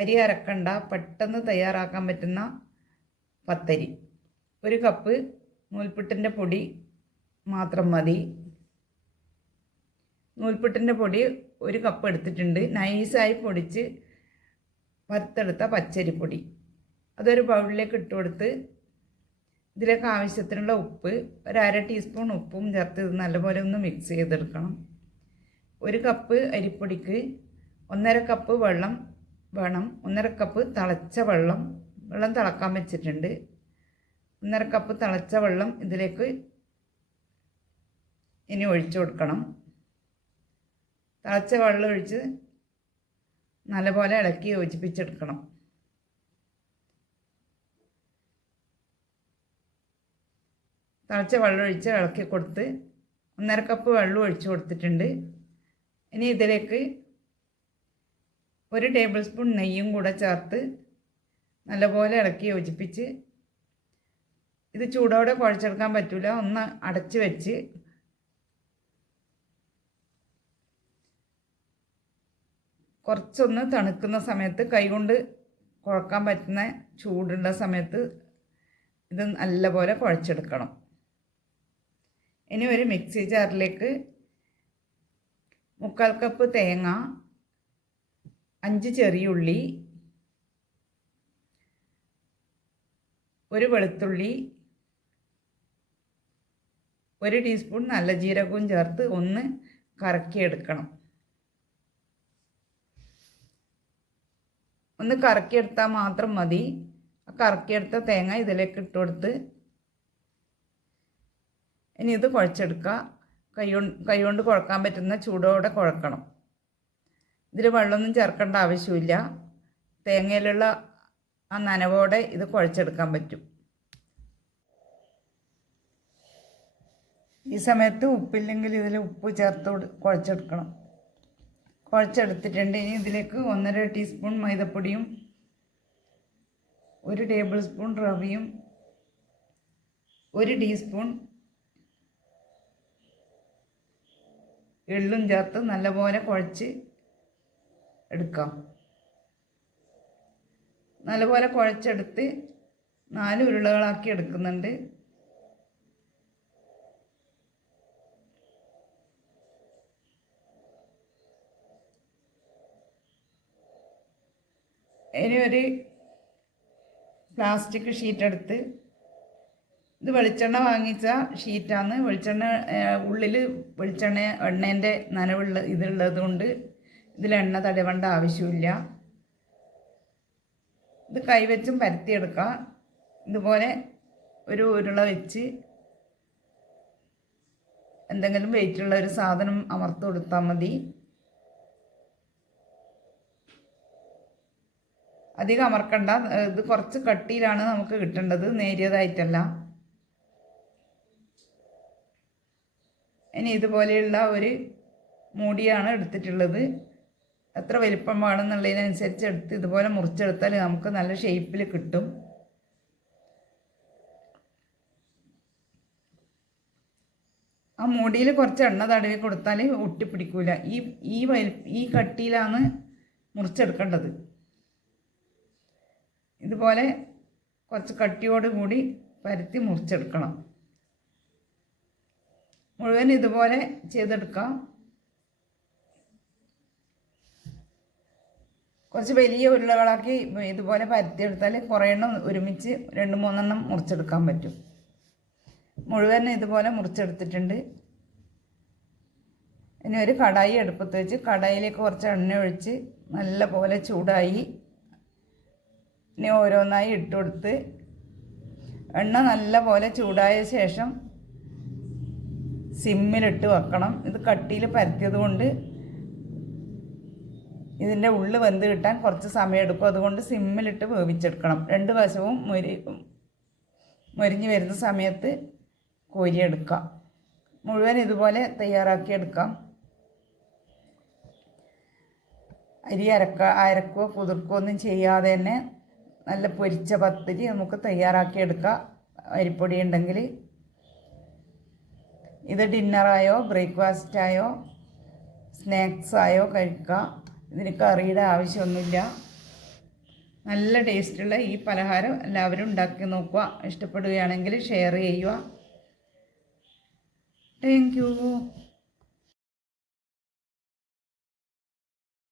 അരി അരക്കണ്ട പെട്ടെന്ന് തയ്യാറാക്കാൻ പറ്റുന്ന പത്തരി. ഒരു കപ്പ് നൂൽപുട്ടിന്റെ പൊടി മാത്രം മതി. നൂൽപുട്ടിന്റെ പൊടി ഒരു കപ്പ് എടുത്തിട്ടുണ്ട്. നൈസായി പൊടിച്ച് വറുത്തെടുത്ത പച്ചരിപ്പൊടി അതൊരു ബൗളിലേക്ക് ഇട്ട് കൊടുത്ത് ഇതിലേക്ക് ആവശ്യത്തിനുള്ള ഉപ്പ് ഒരു അര ടീസ്പൂൺ ഉപ്പും ചേർത്ത് ഇത് നല്ലപോലെ ഒന്ന് മിക്സ് ചെയ്തെടുക്കണം. ഒരു കപ്പ് അരിപ്പൊടിക്ക് ഒന്നര കപ്പ് വെള്ളം വേണം. ഒന്നര കപ്പ് തിളച്ച വെള്ളം വെള്ളം തിളക്കാൻ വെച്ചിട്ടുണ്ട്. ഒന്നര കപ്പ് തിളച്ച വെള്ളം ഇതിലേക്ക് ഇനി ഒഴിച്ചു കൊടുക്കണം. തിളച്ച വെള്ളം ഒഴിച്ച് നല്ലപോലെ ഇളക്കി യോജിപ്പിച്ചെടുക്കണം. തിളച്ച വെള്ളം ഒഴിച്ച് ഇളക്കി കൊടുത്ത് ഒന്നര കപ്പ് വെള്ളം ഒഴിച്ചു കൊടുത്തിട്ടുണ്ട്. ഇനി ഇതിലേക്ക് ഒരു ടേബിൾ സ്പൂൺ നെയ്യും കൂടെ ചേർത്ത് നല്ലപോലെ ഇളക്കി യോജിപ്പിച്ച് ഇത് ചൂടോടെ കുഴച്ചെടുക്കാൻ പറ്റില്ല ഒന്ന് അടച്ച് വെച്ച് കുറച്ചൊന്ന് തണുക്കുന്ന സമയത്ത് കൈകൊണ്ട് കുഴക്കാൻ പറ്റുന്ന ചൂടുള്ള സമയത്ത് ഇത് നല്ലപോലെ കുഴച്ചെടുക്കണം. ഇനി ഒരു മിക്സി ജാറിലേക്ക് മുക്കാൽ കപ്പ് തേങ്ങ അഞ്ച് ചെറിയുള്ളി ഒരു വെളുത്തുള്ളി ഒരു ടീസ്പൂൺ നല്ല ജീരകവും ചേർത്ത് ഒന്ന് കറക്കിയെടുക്കണം. ഒന്ന് കറക്കിയെടുത്താൽ മാത്രം മതി. കറക്കിയെടുത്ത തേങ്ങ ഇതിലേക്ക് ഇട്ട് കൊടുത്ത് ഇനി ഇത് കുഴച്ചെടുക്കുക. കൈ കൈ കൊണ്ട് കുഴക്കാൻ പറ്റുന്ന ചൂടോടെ കുഴക്കണം. ഇതിൽ വെള്ളമൊന്നും ചേർക്കേണ്ട ആവശ്യമില്ല. തേങ്ങയിലുള്ള ആ നനവോടെ ഇത് കുഴച്ചെടുക്കാൻ പറ്റും. ഈ സമയത്ത് ഉപ്പില്ലെങ്കിൽ ഇതിൽ ഉപ്പ് ചേർത്ത് കുഴച്ചെടുക്കണം. കുഴച്ചെടുത്തിട്ടുണ്ട്. ഇനി ഇതിലേക്ക് ഒന്നര ടീസ്പൂൺ മൈദപ്പൊടിയും ഒരു ടേബിൾ സ്പൂൺ റവിയും ഒരു ടീസ്പൂൺ എള്ളും ചേർത്ത് നല്ലപോലെ കുഴച്ച് എടുക്കാം. നല്ലപോലെ കുഴച്ചെടുത്ത് നാല് ഉരുളകളാക്കി എടുക്കുന്നുണ്ട്. ഇനി ഒരു പ്ലാസ്റ്റിക് ഷീറ്റ് എടുത്ത് ഇത് വെളിച്ചെണ്ണ വാങ്ങിച്ച ഷീറ്റാണ് വെളിച്ചെണ്ണ ഉള്ളിൽ വെളിച്ചെണ്ണ എണ്ണേന്റെ നനവുള്ള ഇതുള്ളത് കൊണ്ട് ഇതിൽ എണ്ണ തടവേണ്ട ആവശ്യമില്ല. ഇത് കൈവച്ചും പരത്തിയെടുക്കുക ഇതുപോലെ ഒരു ഉരുള വെച്ച് എന്തെങ്കിലും വെയിറ്റുള്ള ഒരു സാധനം അമർത്തു കൊടുത്താൽ മതി. അധികം അമർക്കണ്ട. ഇത് കുറച്ച് കട്ടിയിലാണ് നമുക്ക് കിട്ടേണ്ടത്. നേരിയതായിട്ടല്ല. ഇനി ഇതുപോലെയുള്ള ഒരു മൂടിയാണ് എടുത്തിട്ടുള്ളത്. എത്ര വലിപ്പം വേണമെന്നുള്ളതിനനുസരിച്ച് എടുത്ത് ഇതുപോലെ മുറിച്ചെടുത്താൽ നമുക്ക് നല്ല ഷേപ്പിൽ കിട്ടും. ആ മുടിയിൽ കുറച്ച് എണ്ണ തടവി കൊടുത്താൽ ഒട്ടിപ്പിടിക്കൂല ഈ ഈ വലി ഈ കട്ടിയിലാണ് മുറിച്ചെടുക്കേണ്ടത്. ഇതുപോലെ കുറച്ച് കട്ടിയോട് കൂടി പരത്തി മുറിച്ചെടുക്കണം. മുഴുവൻ ഇതുപോലെ ചെയ്തെടുക്കാം. കുറച്ച് വലിയ ഉരുളകളാക്കി ഇതുപോലെ പരത്തിയെടുത്താൽ കുറേ എണ്ണം ഒരുമിച്ച് രണ്ട് മൂന്നെണ്ണം മുറിച്ചെടുക്കാൻ പറ്റും. മുഴുവൻ ഇതുപോലെ മുറിച്ചെടുത്തിട്ടുണ്ട്. ഇനി ഒരു കടായി അടുപ്പത്ത് വെച്ച് കടായിലേക്ക് കുറച്ച് എണ്ണ ഒഴിച്ച് നല്ല പോലെ ചൂടായി ഇനി ഓരോന്നായി ഇട്ട് കൊടുത്ത് എണ്ണ നല്ല പോലെ ചൂടായ ശേഷം സിമ്മിലിട്ട് വെക്കണം. ഇത് കട്ടിയിൽ പരത്തിയത് കൊണ്ട് ഇതിന്റെ ഉള്ളു വെന്ത് കിട്ടാൻ കുറച്ച് സമയം എടുക്കും. അതുകൊണ്ട് സിമ്മിലിട്ട് വേവിച്ചെടുക്കണം. രണ്ട് വശവും മൊരി മൊരിഞ്ഞ് വരുന്ന സമയത്ത് കോരിയെടുക്കാം. മുഴുവൻ ഇതുപോലെ തയ്യാറാക്കിയെടുക്കാം അരി അരക്ക അരക്കുകയോ കുതിർക്കുകയോ ഒന്നും ചെയ്യാതെ തന്നെ നല്ല പൊരിച്ച പത്തിരി നമുക്ക് തയ്യാറാക്കിയെടുക്കാം അരിപ്പൊടി ഉണ്ടെങ്കിൽ. ഇത് ഡിന്നറായോ ബ്രേക്ക്ഫാസ്റ്റായോ സ്നാക്സായോ കഴിക്കാം. ഇതിന് കറിയുടെ ആവശ്യമൊന്നുമില്ല. നല്ല ടേസ്റ്റുള്ള ഈ പലഹാരം എല്ലാവരും ഉണ്ടാക്കി നോക്കുക. ഇഷ്ടപ്പെടുകയാണെങ്കിൽ ഷെയർ ചെയ്യുക. താങ്ക്